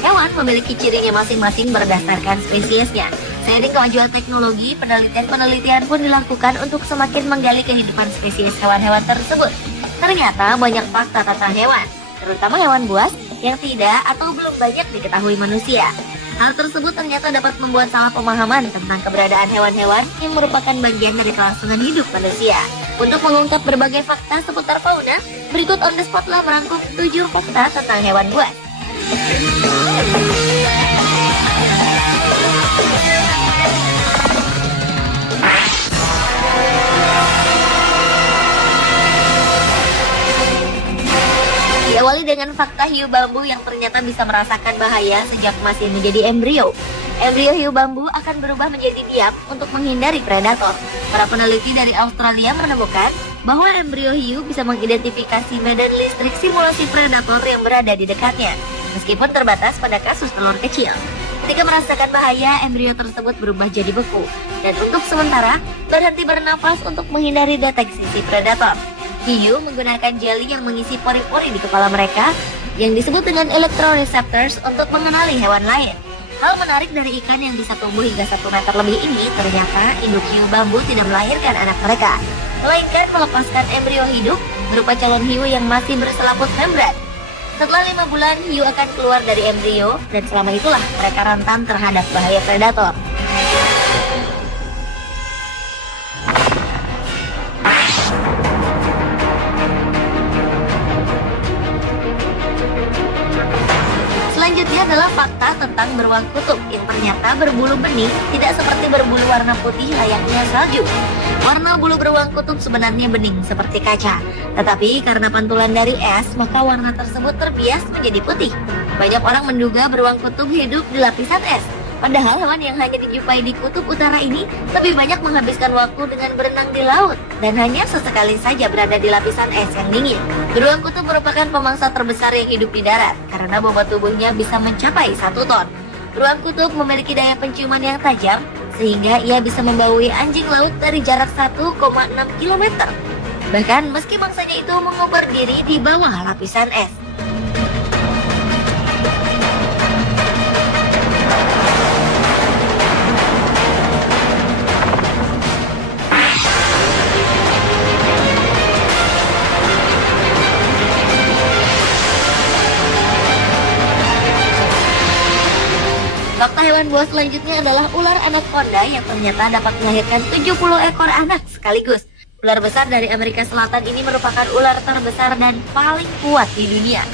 Hewan memiliki cirinya masing-masing berdasarkan spesiesnya. Seiring kemajuan teknologi, penelitian pun dilakukan untuk semakin menggali kehidupan spesies hewan-hewan tersebut. Ternyata banyak fakta tentang hewan, terutama hewan buas, yang tidak atau belum banyak diketahui manusia. Hal tersebut ternyata dapat membuat salah pemahaman tentang keberadaan hewan-hewan yang merupakan bagian dari kelangsungan hidup manusia. Untuk mengungkap berbagai fakta seputar fauna, berikut On The Spot telah merangkum 7 fakta tentang hewan buas. Diawali dengan fakta hiu bambu yang ternyata bisa merasakan bahaya sejak masih menjadi embrio. Embrio hiu bambu akan berubah menjadi diam untuk menghindari predator. Para peneliti dari Australia menemukan bahwa embrio hiu bisa mengidentifikasi medan listrik simulasi predator yang berada di dekatnya, meskipun terbatas pada kasus telur kecil. Ketika merasakan bahaya, embrio tersebut berubah jadi beku, dan untuk sementara berhenti bernafas untuk menghindari deteksi si predator. Hiu menggunakan jeli yang mengisi pori-pori di kepala mereka yang disebut dengan electroreceptors untuk mengenali hewan lain. Hal menarik dari ikan yang bisa tumbuh hingga 1 meter lebih ini, ternyata induk hiu bambu tidak melahirkan anak mereka, melainkan melepaskan embrio hidup berupa calon hiu yang masih berselaput membran. Setelah 5 bulan, hiu akan keluar dari embrio, dan selama itulah mereka rentan terhadap bahaya predator. Selanjutnya adalah fakta tentang beruang kutub yang ternyata berbulu bening, tidak seperti berbulu warna putih layaknya salju. Warna bulu beruang kutub sebenarnya bening seperti kaca, tetapi karena pantulan dari es, maka warna tersebut terbias menjadi putih. Banyak orang menduga beruang kutub hidup di lapisan es, padahal hewan yang hanya dijumpai di kutub utara ini lebih banyak menghabiskan waktu dengan berenang di laut dan hanya sesekali saja berada di lapisan es yang dingin. Beruang kutub merupakan pemangsa terbesar yang hidup di darat karena bobot tubuhnya bisa mencapai 1 ton. Beruang kutub memiliki daya penciuman yang tajam sehingga ia bisa membaui anjing laut dari jarak 1,6 km. Bahkan meski mangsanya itu mengubur diri di bawah lapisan es. Fakta hewan buas selanjutnya adalah ular anaconda yang ternyata dapat melahirkan 70 ekor anak sekaligus. Ular besar dari Amerika Selatan ini merupakan ular terbesar dan paling kuat di dunia.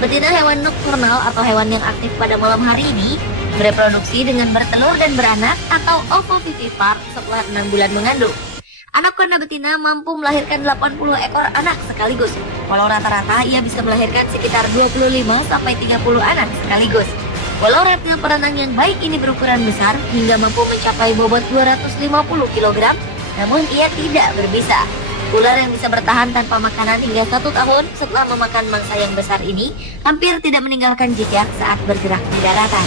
Betina hewan nokturnal atau hewan yang aktif pada malam hari ini bereproduksi dengan bertelur dan beranak atau ovovivipar setelah 6 bulan mengandung. Anaconda betina mampu melahirkan 80 ekor anak sekaligus, walau rata-rata ia bisa melahirkan sekitar 25-30 anak sekaligus. Walau reptil perenang yang baik ini berukuran besar hingga mampu mencapai bobot 250 kg, namun ia tidak berbisa. Ular yang bisa bertahan tanpa makanan hingga 1 tahun setelah memakan mangsa yang besar ini hampir tidak meninggalkan jejak saat bergerak di daratan.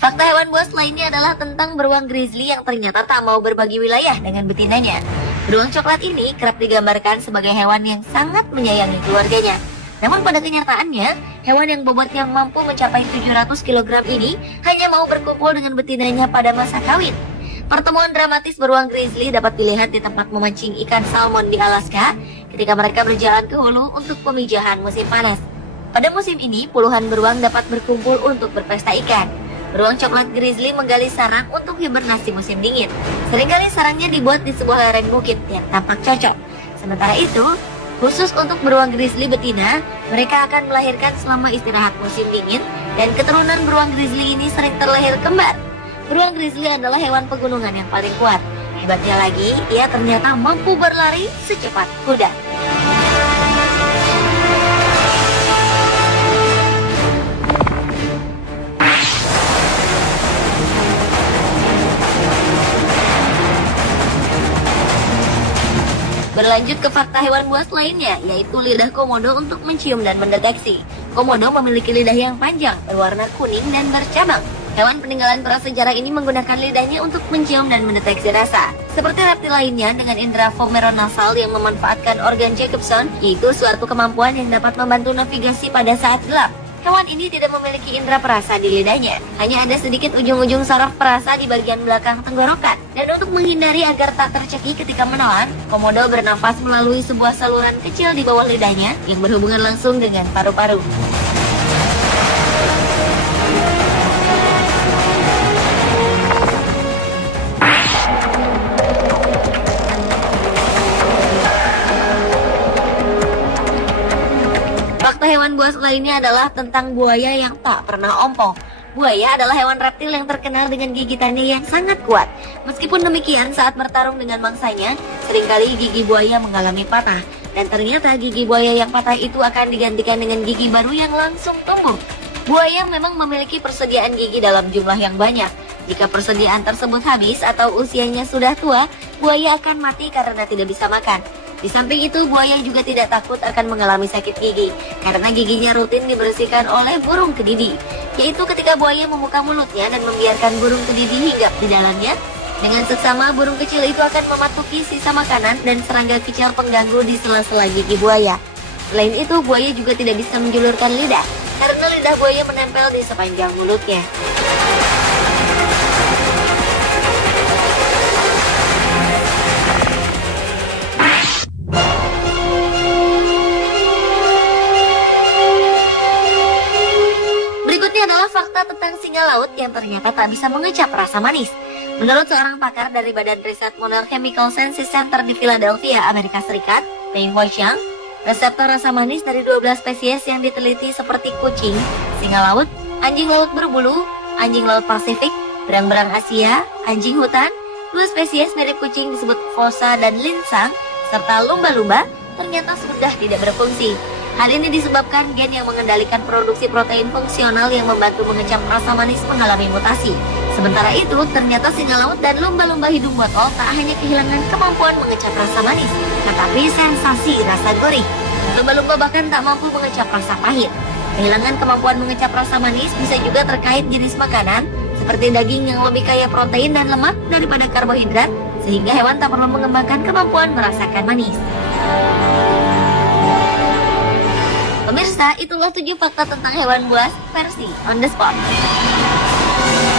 Fakta hewan buas lainnya adalah tentang beruang grizzly yang ternyata tak mau berbagi wilayah dengan betinanya. Beruang coklat ini kerap digambarkan sebagai hewan yang sangat menyayangi keluarganya. Namun pada kenyataannya, hewan yang bobotnya mampu mencapai 700 kg ini hanya mau berkumpul dengan betinanya pada masa kawin. Pertemuan dramatis beruang grizzly dapat dilihat di tempat memancing ikan salmon di Alaska ketika mereka berjalan ke hulu untuk pemijahan musim panas. Pada musim ini, puluhan beruang dapat berkumpul untuk berpesta ikan. Beruang coklat grizzly menggali sarang untuk hibernasi musim dingin. Seringkali sarangnya dibuat di sebuah lereng bukit yang tampak cocok. Sementara itu, khusus untuk beruang grizzly betina, mereka akan melahirkan selama istirahat musim dingin dan keturunan beruang grizzly ini sering terlahir kembar. Beruang grizzly adalah hewan pegunungan yang paling kuat. Hebatnya lagi, ia ternyata mampu berlari secepat kuda. Berlanjut ke fakta hewan buas lainnya, yaitu lidah komodo untuk mencium dan mendeteksi. Komodo memiliki lidah yang panjang, berwarna kuning dan bercabang. Hewan peninggalan prasejarah ini menggunakan lidahnya untuk mencium dan mendeteksi rasa. Seperti reptil lainnya dengan indera vomeronasal yang memanfaatkan organ Jacobson, yaitu suatu kemampuan yang dapat membantu navigasi pada saat gelap. Hewan ini tidak memiliki indera perasa di lidahnya, hanya ada sedikit ujung-ujung saraf perasa di bagian belakang tenggorokan. Dan untuk menghindari agar tak tercekik ketika menelan, komodo bernafas melalui sebuah saluran kecil di bawah lidahnya yang berhubungan langsung dengan paru-paru. Fakta hewan buas lainnya adalah tentang buaya yang tak pernah ompong. Buaya adalah hewan reptil yang terkenal dengan gigitannya yang sangat kuat. Meskipun demikian, saat bertarung dengan mangsanya, seringkali gigi buaya mengalami patah. Dan ternyata gigi buaya yang patah itu akan digantikan dengan gigi baru yang langsung tumbuh. Buaya memang memiliki persediaan gigi dalam jumlah yang banyak. Jika persediaan tersebut habis atau usianya sudah tua, buaya akan mati karena tidak bisa makan. Di samping itu, buaya juga tidak takut akan mengalami sakit gigi, karena giginya rutin dibersihkan oleh burung kedidi, yaitu ketika buaya membuka mulutnya dan membiarkan burung kedidi hinggap di dalamnya. Dengan seksama, burung kecil itu akan mematuki sisa makanan dan serangga kecil pengganggu di sela-sela gigi buaya. Selain itu, buaya juga tidak bisa menjulurkan lidah, karena lidah buaya menempel di sepanjang mulutnya. Berikutnya adalah fakta tentang singa laut yang ternyata tak bisa mengecap rasa manis. Menurut seorang pakar dari Badan Riset Model Chemical Sciences Center di Philadelphia, Amerika Serikat, Peng Huaxiang, reseptor rasa manis dari 12 spesies yang diteliti seperti kucing, singa laut, anjing laut berbulu, anjing laut Pasifik, berang-berang Asia, anjing hutan, 2 spesies mirip kucing disebut fossa dan linsang, serta lumba-lumba ternyata sudah tidak berfungsi. Hal ini disebabkan gen yang mengendalikan produksi protein fungsional yang membantu mengecap rasa manis mengalami mutasi. Sementara itu, ternyata singa laut dan lumba-lumba hidung botol tak hanya kehilangan kemampuan mengecap rasa manis, tetapi sensasi rasa gurih. Lumba-lumba bahkan tak mampu mengecap rasa pahit. Kehilangan kemampuan mengecap rasa manis bisa juga terkait jenis makanan, seperti daging yang lebih kaya protein dan lemak daripada karbohidrat, sehingga hewan tak perlu mengembangkan kemampuan merasakan manis. Pemirsa, itulah 7 fakta tentang hewan buas versi on the spot.